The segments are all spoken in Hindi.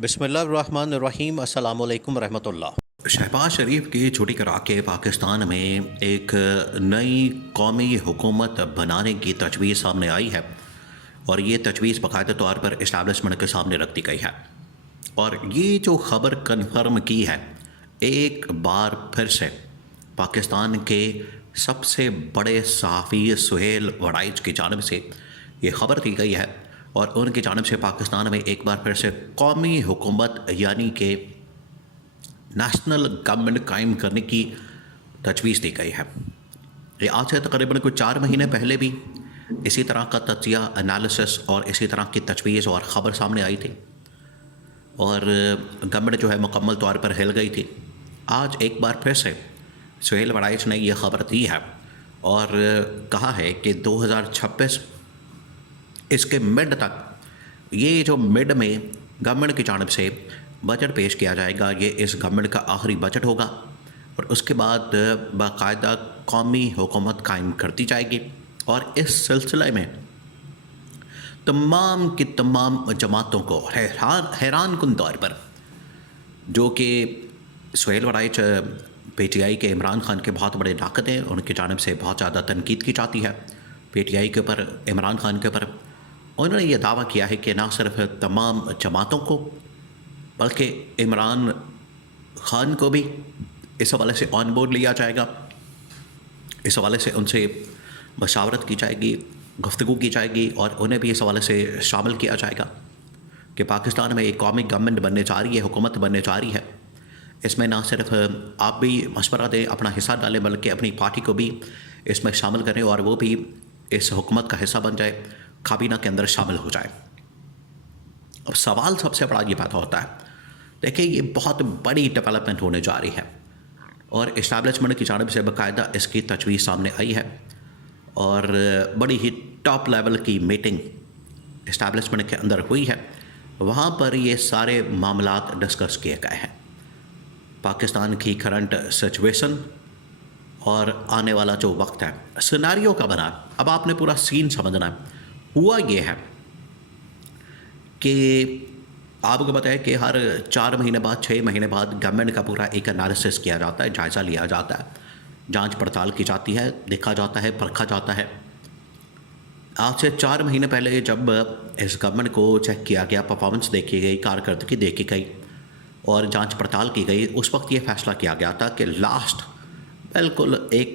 बिस्मिल्लाहिर्रहमानिर्रहीम अस्सलामु अलैकुम रहमतुल्लाह। शहबाज शरीफ की छुट्टी करा के पाकिस्तान में एक नई कौमी हुकूमत बनाने की तजवीज़ सामने आई है और ये तजवीज़ बाकायदा तौर पर इस्टेब्लिशमेंट के सामने रख दी गई है। और ये जो ख़बर कन्फर्म की है, एक बार फिर से पाकिस्तान के सबसे बड़े सहाफ़ी सुहेल वड़ाइच की जानिब से ये ख़बर दी गई है और उनकी जानिब से पाकिस्तान में एक बार फिर से कौमी हुकूमत यानी कि नेशनल गवर्नमेंट कायम करने की तजवीज़ दी गई है। ये आज से तकरीबन कुछ 4 महीने पहले भी इसी तरह का तजिया एनालिसिस और इसी तरह की तजवीज़ और ख़बर सामने आई थी और गवर्नमेंट जो है मुकम्मल तौर पर हिल गई थी। आज एक बार फिर से सुहेल वड़ाइच ने यह ख़बर दी है और कहा है कि 2026 इसके मिड तक ये जो मिड में गवर्नमेंट की जानिब से बजट पेश किया जाएगा, ये इस गवर्नमेंट का आखिरी बजट होगा और उसके बाद बाकायदा कौमी हुकूमत कायम कर दी जाएगी। और इस सिलसिले में तमाम की तमाम जमातों को हैरान कुन तौर पर, जो कि सुहेल वड़ाइच PTI के इमरान खान के बहुत बड़े नाक़द हैं, उनकी जानिब से बहुत ज़्यादा तनकीद की जाती है PTI के ऊपर, इमरान खान के ऊपर। उन्होंने ये दावा किया है कि ना सिर्फ तमाम जमातों को बल्कि इमरान खान को भी इस हवाले से ऑन बोर्ड लिया जाएगा, इस हवाले से उनसे मशावरत की जाएगी, गुफ्तगू की जाएगी और उन्हें भी इस हवाले से शामिल किया जाएगा कि पाकिस्तान में एक कौमी गवर्नमेंट बनने जा रही है, हुकूमत बनने जा रही है। इसमें ना सिर्फ आप भी मशवरा दें, अपना हिस्सा डालें, बल्कि अपनी पार्टी को भी इसमें शामिल करें और वो भी इस हुकूमत का हिस्सा बन जाए, काबीना के अंदर शामिल हो जाए। अब सवाल सबसे बड़ा ये पैदा होता है, देखिए ये बहुत बड़ी डेवलपमेंट होने जा रही है और इस्टेब्लिशमेंट की जानिब से बाकायदा इसकी तजवीज़ सामने आई है और बड़ी ही टॉप लेवल की मीटिंग इस्टेब्लिशमेंट के अंदर हुई है। वहाँ पर ये सारे मामलात डिस्कस किए गए हैं, पाकिस्तान की करंट सिचुएशन और आने वाला जो वक्त है, सिनेरियो का बना। अब आपने पूरा सीन समझना है। हुआ ये है कि आपको पता है कि हर 4 महीने बाद, 6 महीने बाद गवर्नमेंट का पूरा एक एनालिसिस किया जाता है, जायज़ा लिया जाता है, जांच पड़ताल की जाती है, देखा जाता है, परखा जाता है। आज से 4 महीने पहले जब इस गवर्नमेंट को चेक किया गया, परफॉर्मेंस देखी गई, कारकर्दगी देखी गई और जांच पड़ताल की गई, उस वक्त ये फैसला किया गया था कि लास्ट बिल्कुल एक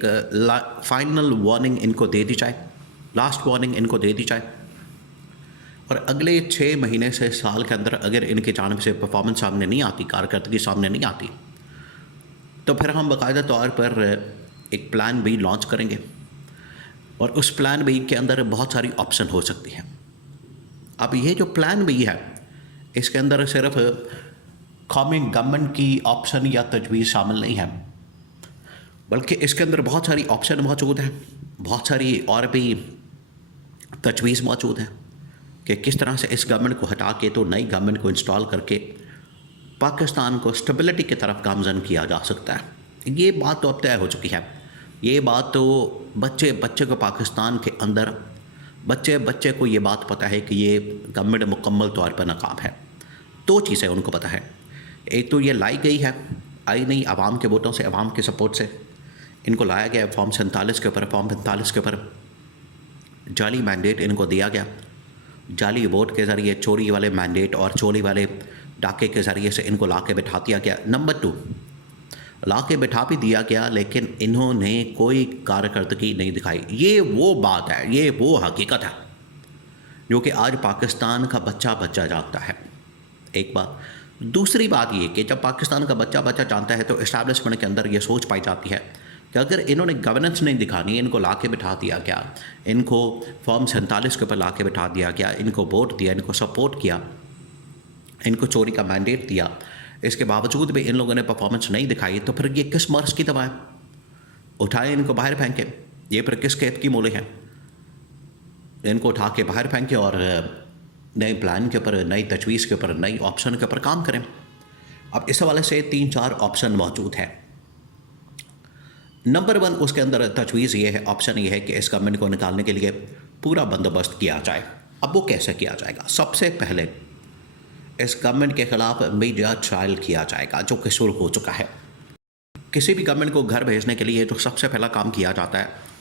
फाइनल वार्निंग इनको दे दी जाए, लास्ट वार्निंग इनको दे दी जाए और अगले 6 महीने से साल के अंदर अगर इनकी जानिब से परफॉर्मेंस सामने नहीं आती, कारकर्दगी सामने नहीं आती, तो फिर हम बाकायदा तौर पर एक प्लान बी लॉन्च करेंगे और उस प्लान बी के अंदर बहुत सारी ऑप्शन हो सकती हैं। अब ये जो प्लान बी है, इसके अंदर सिर्फ कौमी गवर्नमेंट की ऑप्शन या तजवीज़ शामिल नहीं है, बल्कि इसके अंदर बहुत सारी ऑप्शन मौजूद हैं, बहुत सारी और भी तजवीज़ मौजूद है कि किस तरह से इस गवर्नमेंट को हटा के तो नई गवर्नमेंट को इंस्टॉल करके पाकिस्तान को स्टेबिलिटी की तरफ गामज़न किया जा सकता है। ये बात तो अब तय हो चुकी है। ये बात तो बच्चे बच्चे को पाकिस्तान के अंदर बच्चे बच्चे को ये बात पता है कि ये गवर्नमेंट मुकम्मल तौर पर नाकाम है। 2 चीज़ें उनको पता है, एक तो ये लाई गई है, आई नहीं आवाम के वोटों से, आवाम के सपोर्ट से इनको लाया गया। फॉर्म 47 के ऊपर, फॉर्म 45 के ऊपर जाली मैंडेट इनको दिया गया, जाली वोट के ज़रिए, चोरी वाले मैंडेट और चोरी वाले डाके के ज़रिए से इनको ला के बिठा दिया गया। नंबर 2, ला के बिठा भी दिया गया लेकिन इन्होंने कोई कारकर्दगी नहीं दिखाई। ये वो बात है, ये वो हकीकत है जो कि आज पाकिस्तान का बच्चा बच्चा जानता है। एक बात। दूसरी बात ये कि जब पाकिस्तान का बच्चा बच्चा जानता है तो इस्टेब्लिशमेंट के अंदर ये सोच पाई जाती है कि अगर इन्होंने गवर्नेंस नहीं दिखानी, इनको ला के बिठा दिया गया, इनको फॉर्म 47 के ऊपर ला के बिठा दिया गया, इनको वोट दिया, इनको सपोर्ट किया, इनको चोरी का मैंडेट दिया, इसके बावजूद भी इन लोगों ने परफॉर्मेंस नहीं दिखाई, तो फिर ये किस मर्ज़ की दवा है? उठाए इनको बाहर फेंके, ये फिर किस खेत की मूले हैं? इनको उठा के बाहर फेंके और नए प्लान के ऊपर, नई तजवीज़ के ऊपर, नई ऑप्शन के ऊपर काम करें। अब इस हवाले से 3-4 ऑप्शन मौजूद हैं। नंबर 1 उसके अंदर तजवीज़ ये है, ऑप्शन ये है कि इस गवर्नमेंट को निकालने के लिए पूरा बंदोबस्त किया जाए। अब वो कैसे किया जाएगा? सबसे पहले इस गवर्नमेंट के ख़िलाफ़ मीडिया ट्रायल किया जाएगा, जो कि शुरू हो चुका है। किसी भी गवर्नमेंट को घर भेजने के लिए जो सबसे पहला काम किया जाता है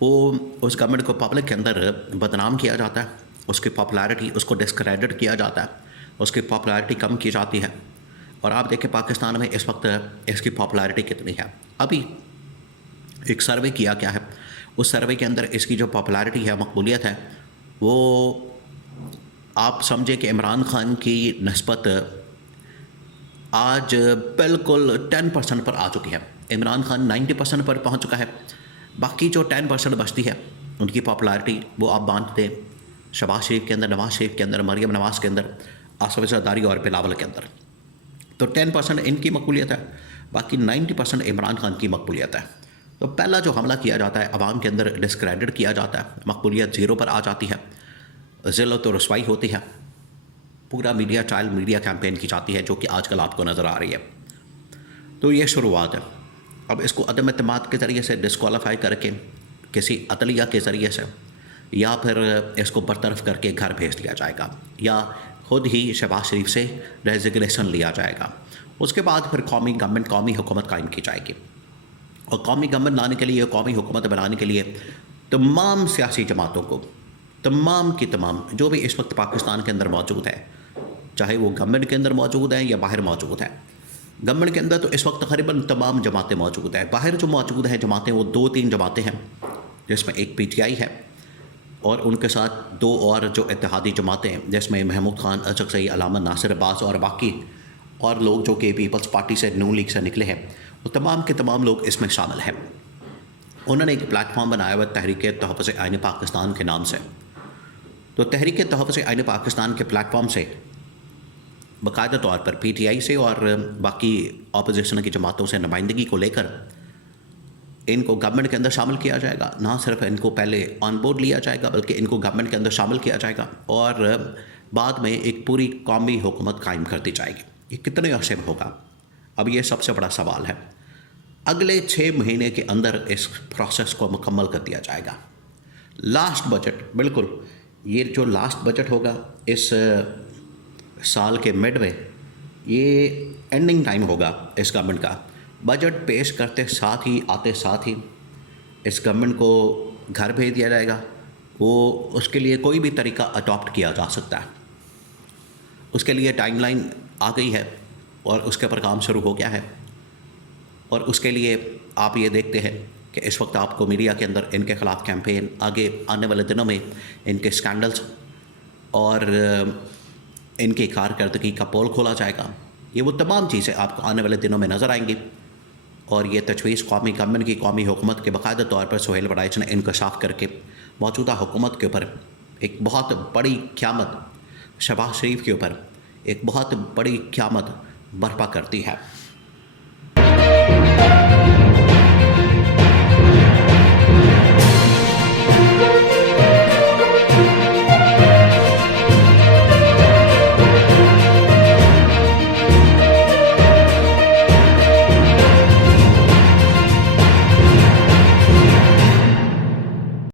वो उस गवर्नमेंट को पब्लिक के अंदर बदनाम किया जाता है, उसकी पॉपुलैरिटी, उसको डिस्क्रेडिट किया जाता है, उसकी पॉपुलैरिटी कम की जाती है। और आप देखें पाकिस्तान में इस वक्त इसकी पॉपुलैरिटी कितनी है। अभी एक सर्वे किया गया है, उस सर्वे के अंदर इसकी जो पॉपुलैरिटी है, मकबूलियत है, वो आप समझे कि इमरान खान की नस्बत आज बिल्कुल 10% पर आ चुकी है। इमरान खान 90% पर पहुंच चुका है। बाकी जो 10% बचती है उनकी पॉपुलैरिटी, वो आप बांध दें शहबाज शरीफ के अंदर, नवाज़ शरीफ के अंदर, मरियम नवाज़ के अंदर, आसिफ ज़रदारी और बिलावल के अंदर। तो 10% इनकी मकबूलियत है, बाकी 90% इमरान खान की मकबूलियत है। तो पहला जो हमला किया जाता है, अवाम के अंदर डिस्क्रेडिट किया जाता है, मकबूलियत ज़ीरो पर आ जाती है, ज़िल्लत और रुसवाई होती है। पूरा मीडिया ट्रायल, मीडिया कैंपेन की जाती है, जो कि आजकल आपको नज़र आ रही है। तो ये शुरुआत है। अब इसको अदम एतमाद के ज़रिए से डिस्क्वालीफाई करके किसी अदलिया के ज़रिए से, या फिर इसको बरतरफ करके घर भेज दिया जाएगा, या खुद ही शहबाज शरीफ से रेजिग्नेशन लिया जाएगा। उसके बाद फिर कौमी गवर्नमेंट, कौमी हुकूमत कायम की जाएगी। और कौमी गवर्नमेंट लाने के लिए, कौमी हुकूमत बनाने के लिए तमाम सियासी जमातों को, तमाम की तमाम जो भी इस वक्त पाकिस्तान के अंदर मौजूद है, चाहे वो गवर्नमेंट के अंदर मौजूद है या बाहर मौजूद है। गवर्नमेंट के अंदर तो इस वक्त तकरीबन तमाम जमातें मौजूद हैं। बाहर जो मौजूद हैं जमातें, वो 2-3 जमातें हैं, जिसमें एक PTI है और उनके साथ 2 और जो इत्तेहादी जमातें हैं, जिसमें महमूद खान, अशरफ सईद, अलामा नासिर अब्बास और बाकी और लोग जो कि पीपल्स पार्टी से, नून लीग से निकले हैं, वो तमाम के तमाम लोग इसमें शामिल हैं। उन्होंने एक प्लेटफॉर्म बनाया हुआ तहरीक तहफ़्फ़ुज़ आईन पाकिस्तान के नाम से। तो तहरीक तहफ़्फ़ुज़ आईन पाकिस्तान के प्लेटफॉर्म से बाकायदा तौर पर PTI से और बाकी अपोजिशन की जमातों से नुमाइंदगी को लेकर इनको गवर्नमेंट के अंदर शामिल किया जाएगा। ना सिर्फ इनको पहले ऑन बोर्ड लिया जाएगा, बल्कि इनको गवर्नमेंट के अंदर शामिल किया जाएगा और बाद में एक पूरी कौमी हुकूमत कायम कर दी जाएगी। ये कितने अरसे में होगा? अब ये सबसे बड़ा सवाल है। अगले 6 महीने के अंदर इस प्रोसेस को मुकम्मल कर दिया जाएगा। लास्ट बजट, बिल्कुल ये जो लास्ट बजट होगा इस साल के मिड में, ये एंडिंग टाइम होगा इस गवर्नमेंट का। बजट पेश करते साथ ही, आते साथ ही इस गवर्नमेंट को घर भेज दिया जाएगा। वो उसके लिए कोई भी तरीका अडॉप्ट किया जा सकता है। उसके लिए टाइमलाइन आ गई है और उसके ऊपर काम शुरू हो गया है। और उसके लिए आप ये देखते हैं कि इस वक्त आपको मीडिया के अंदर इनके ख़िलाफ़ कैंपेन, आगे आने वाले दिनों में इनके स्कैंडल्स और इनकी कारकर्दगी का पोल खोला जाएगा। ये वो तमाम चीज़ें आपको आने वाले दिनों में नज़र आएंगी और ये तजवीज़ कौमी गवर्नमेंट की, कौमी हुकूमत के बाकायदा तौर पर सुहेल वड़ाइच ने इंकशाफ करके मौजूदा हुकूमत के ऊपर एक बहुत बड़ी क़यामत, शहबाज शरीफ के ऊपर एक बहुत बड़ी क़यामत बर्पा करती है।